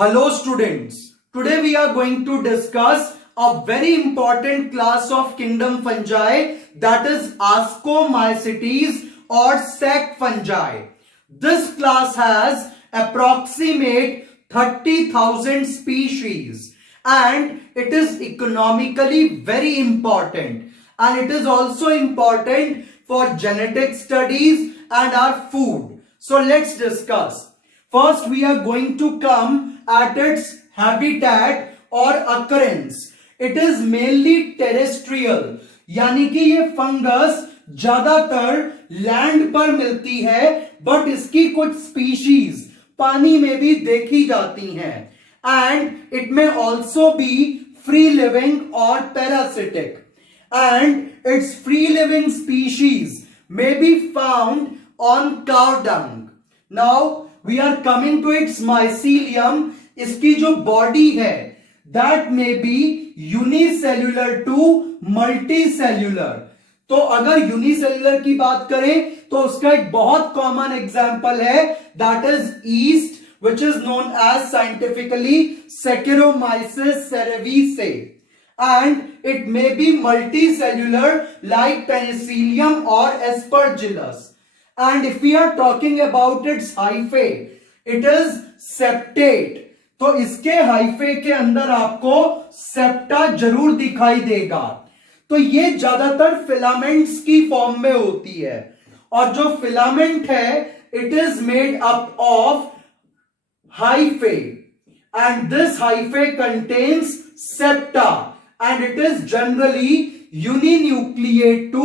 Hello students, today we are going to discuss a very important class of kingdom fungi, that is Ascomycetes or sac fungi. This class has approximate 30,000 species and it is economically very important, and it is also important for genetic studies and our food. So let's discuss. First, we are going to come at its habitat or occurrence. It is mainly terrestrial, यानी कि ये fungus ज्यादातर land पर मिलती है, but इसकी कुछ species पानी में भी देखी जाती हैं. एंड इट में ऑल्सो बी फ्री लिविंग और parasitic, and it's free living species may be found on cow dung. Now we are coming to its mycelium. इसकी जो बॉडी है that may be unicellular to multicellular. तो अगर unicellular की बात करें तो उसका एक बहुत कॉमन एग्जांपल है, that is yeast, which is known as scientifically Saccharomyces cerevisiae. And it may be multicellular like Penicillium or Aspergillus. And if we are talking about its hyphae, it is septate. तो इसके hyphae के अंदर आपको septa जरूर दिखाई देगा. तो ये ज्यादातर फिलामेंट्स की फॉर्म में होती है, और जो फिलामेंट है it is made up of hyphae, and this hyphae contains septa, and it is generally uninucleate to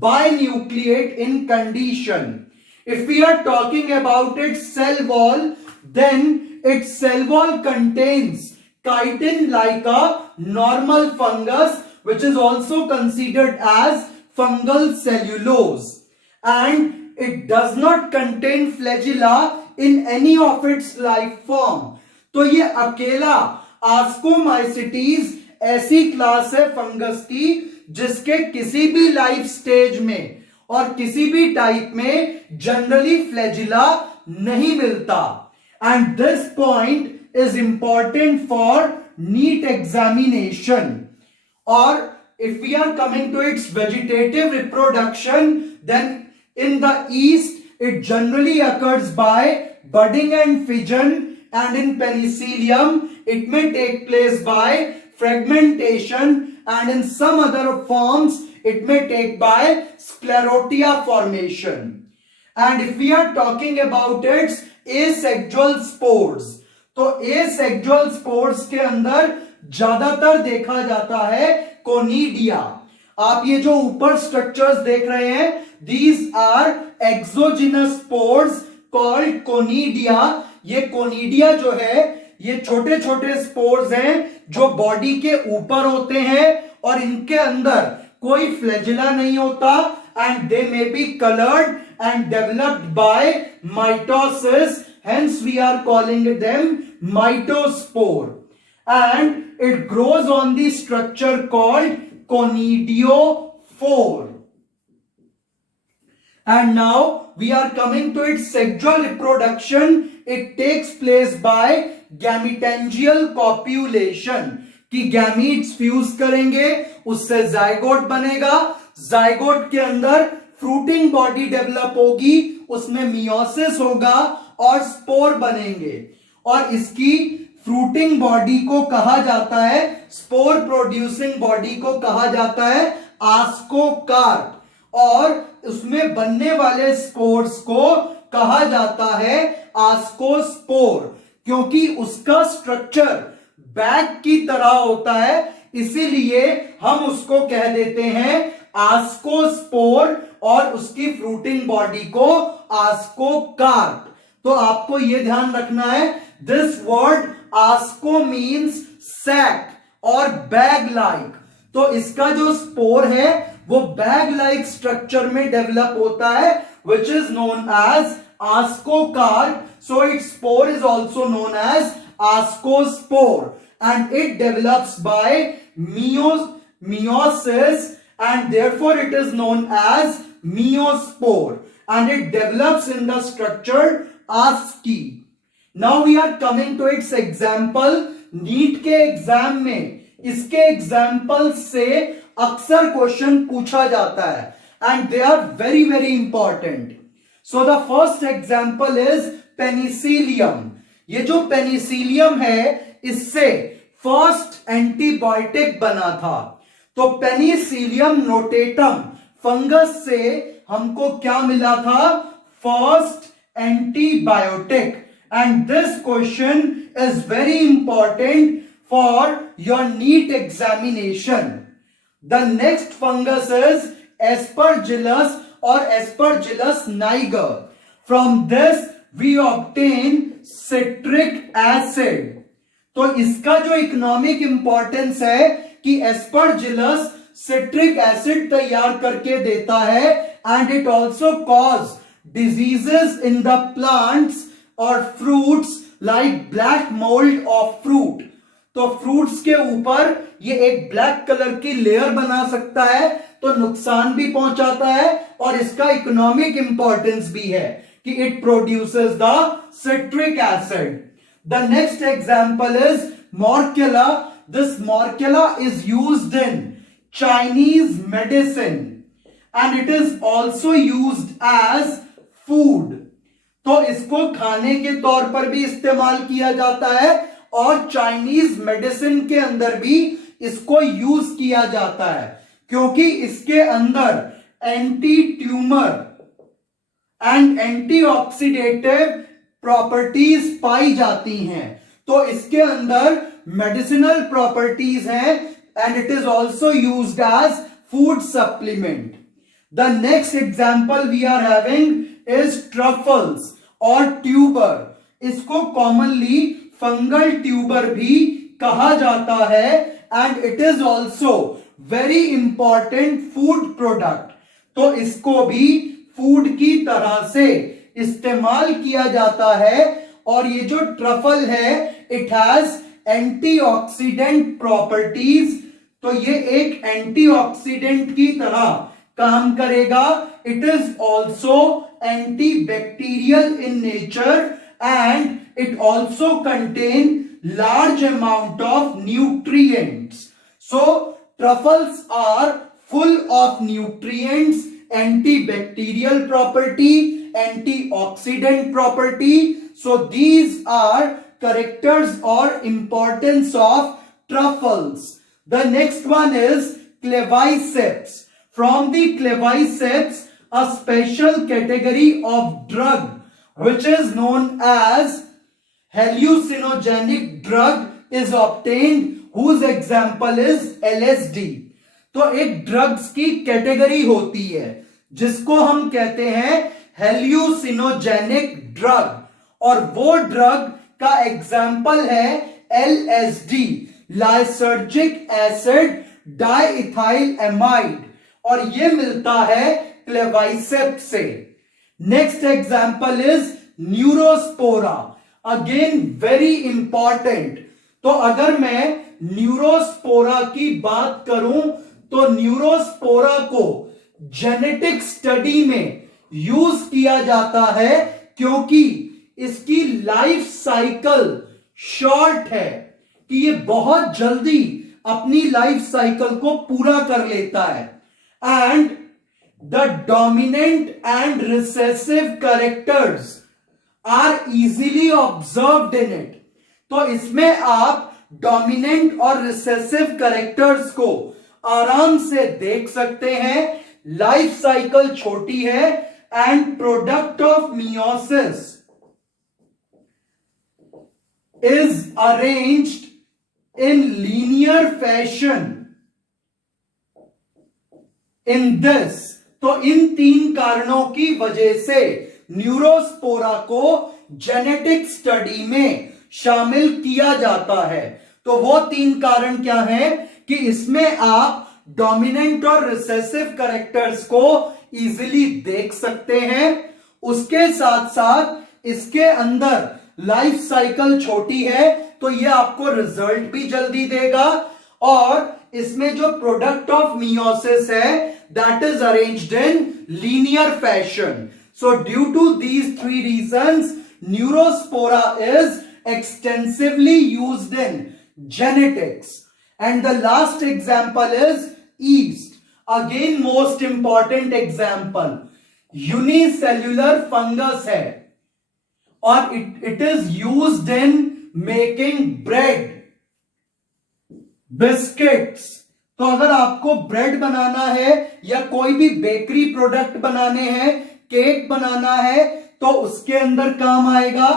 binucleate in condition. If we are talking about its cell wall, then its cell wall contains chitin like a normal fungus, which is also considered as fungal cellulose, and it does not contain flagella in any of its life form. तो ये अकेला Ascomycetes ऐसी class है fungus की जिसके किसी भी life stage में और किसी भी टाइप में जनरली फ्लैजिला नहीं मिलता. And this point is important for NEET examination. और if we are coming to its vegetative reproduction, then in the yeast it generally occurs by budding and fission, and in Penicillium it may take place by fragmentation, and in some other forms it may take by sclerotia formation. And if we are talking about its asexual spores, तो asexual spores के अंदर ज्यादातर देखा जाता है conidia. आप ये जो ऊपर स्ट्रक्चर्स देख रहे हैं, these are exogenous spores called conidia. ये कोनिडिया जो है ये छोटे छोटे स्पोर्स हैं जो बॉडी के ऊपर होते हैं, और इनके अंदर कोई फ्लैजिला नहीं होता, and they may be coloured and developed by mitosis, hence we are calling them mitospore, and it grows on the structure called conidiophore. And now we are coming to its sexual reproduction. It takes place by gametangial copulation, कि gametes fuse करेंगे, उससे zygote बनेगा. Zygote के अंदर fruiting body develop होगी, उसमें meiosis होगा और स्पोर बनेंगे. और इसकी फ्रूटिंग बॉडी को कहा जाता है, स्पोर प्रोड्यूसिंग बॉडी को कहा जाता है आस्कोकार्प, और उसमें बनने वाले स्पोर्स को कहा जाता है आस्कोस्पोर, क्योंकि उसका स्ट्रक्चर बैग की तरह होता है, इसीलिए हम उसको कह देते हैं आस्कोस्पोर, और उसकी फ्रूटिंग बॉडी को आस्कोकार्प. तो आपको यह ध्यान रखना है, दिस वर्ड आस्को मीन्स सैक और बैग लाइक. तो इसका जो स्पोर है वो बैग लाइक स्ट्रक्चर में डेवलप होता है, which is known as ascocarp. So its spore is also known as ascospore, and it develops by meiosis, and therefore it is known as meiospore, and it develops in the structure asci. Now we are coming to its example. NEET के exam में इसके example से अक्सर question पूछा जाता है and they are very very important. So the first example is penicillium. ये जो पेनिसिलियम है इससे फर्स्ट एंटीबायोटिक बना था। तो पेनिसिलियम नोटेटम फंगस से हमको क्या मिला था? First antibiotic. And this question is very important for your NEET examination. The next fungus is Aspergillus और Aspergillus niger. From this we obtain citric acid. तो इसका जो इकोनॉमिक इंपॉर्टेंस है कि एस्परजिलस सिट्रिक एसिड तैयार करके देता है and it also cause diseases in the plants और fruits like black mold of fruit. तो फ्रूट्स के ऊपर ये एक ब्लैक कलर की लेयर बना सकता है, तो नुकसान भी पहुंचाता है और इसका इकोनॉमिक इंपॉर्टेंस भी है कि it produces the citric acid. The next example is Morchella. This Morchella is used in Chinese medicine and it is also used as food। तो इसको खाने के तौर पर भी इस्तेमाल किया जाता है और चाइनीज मेडिसिन के अंदर भी इसको यूज किया जाता है क्योंकि इसके अंदर anti tumour and antioxidative properties पाई जाती हैं। तो इसके अंदर मेडिसिनल प्रॉपर्टीज हैं and it is also used as food supplement। The next example we are having is truffles or tuber। इसको commonly fungal tuber भी कहा जाता है and it is also very important food product। तो इसको भी food की तरह से इस्तेमाल किया जाता है और ये जो ट्रफल है it has एंटीऑक्सीडेंट प्रॉपर्टीज। तो ये एक एंटीऑक्सीडेंट की तरह काम करेगा। It is also antibacterial in nature and it also contain large amount of nutrients। So truffles are full of nutrients, antibacterial property, antioxidant property। So these are characters or importance of truffles। The next one is claviceps। From the claviceps, a special category of drug which is known as hallucinogenic drug is obtained, whose example is LSD। तो एक drugs की category होती है जिसको हम कहते हैं हेल्यूसिनोजेनिक drug और वो ड्रग का एग्जाम्पल है LSD, lysergic acid diethyl amide, और ये मिलता है क्लेवाइसेप्स से। Next example is Neurospora. Again very important. तो अगर मैं न्यूरोस्पोरा की बात करूं तो न्यूरोस्पोरा को जेनेटिक स्टडी में यूज किया जाता है क्योंकि इसकी लाइफ साइकिल शॉर्ट है कि ये बहुत जल्दी अपनी लाइफ साइकिल को पूरा कर लेता है and the dominant and recessive characters are easily observed in it. तो इसमें आप डोमिनेंट और रिसेसिव कैरेक्टर्स को आराम से देख सकते हैं। लाइफ साइकिल छोटी है and product of meiosis is arranged in linear fashion in this. तो इन तीन कारणों की वजह से न्यूरोस्पोरा को जेनेटिक स्टडी में शामिल किया जाता है। तो वो तीन कारण क्या हैं कि इसमें आप डोमिनेंट और रिसेसिव कैरेक्टर्स को इजीली देख सकते हैं, उसके साथ साथ इसके अंदर लाइफ साइकिल छोटी है तो ये आपको रिजल्ट भी जल्दी देगा, और इसमें जो प्रोडक्ट ऑफ मियोसिस है that is arranged in linear fashion. So due to these three reasons, Neurospora is extensively used in genetics. And the last example is yeast. Again, most important example. Unicellular fungus है और it is used in making bread, biscuits. तो अगर आपको bread बनाना है या कोई भी bakery product बनाने हैं, केक बनाना है, तो उसके अंदर काम आएगा.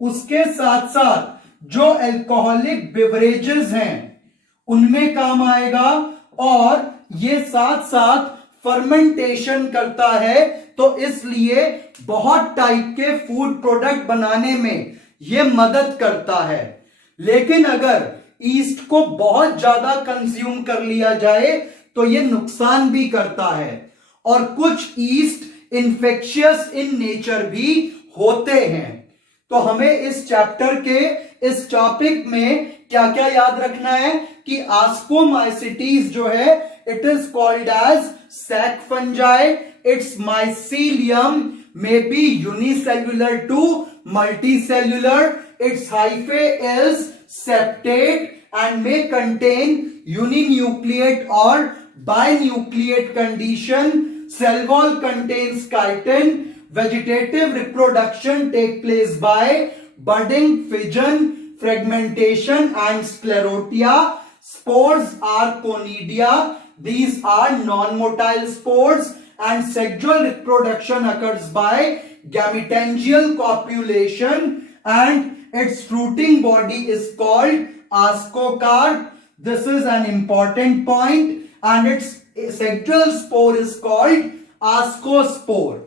उसके साथ साथ जो अल्कोहलिक बेवरेजेस हैं उनमें काम आएगा और ये साथ साथ फर्मेंटेशन करता है. तो इसलिए बहुत टाइप के फूड प्रोडक्ट बनाने में ये मदद करता है. लेकिन अगर ईस्ट को बहुत ज्यादा कंज्यूम कर लिया जाए तो ये नुकसान भी करता है. और कुछ ईस्ट इन्फेक्शियस इन नेचर भी होते हैं. तो हमें इस चैप्टर के इस टॉपिक में क्या क्या याद रखना है कि आस्कोमाइसिटीज जो है it is called as sac fungi. Its mycelium may be unicellular to multicellular. Its hyphae is septate and may contain uninucleate or binucleate condition. Cell wall contains chitin. Vegetative reproduction take place by budding, fission, fragmentation and sclerotia. Spores are conidia. These are non-motile spores. And sexual reproduction occurs by gametangial copulation and its fruiting body is called ascocarp. This is an important point and its sexual spore is called ascospore.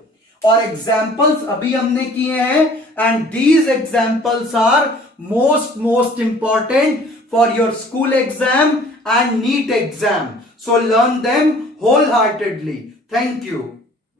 और examples अभी हमने किए हैं and these examples are most important for your school exam and NEET exam. So learn them wholeheartedly. Thank you.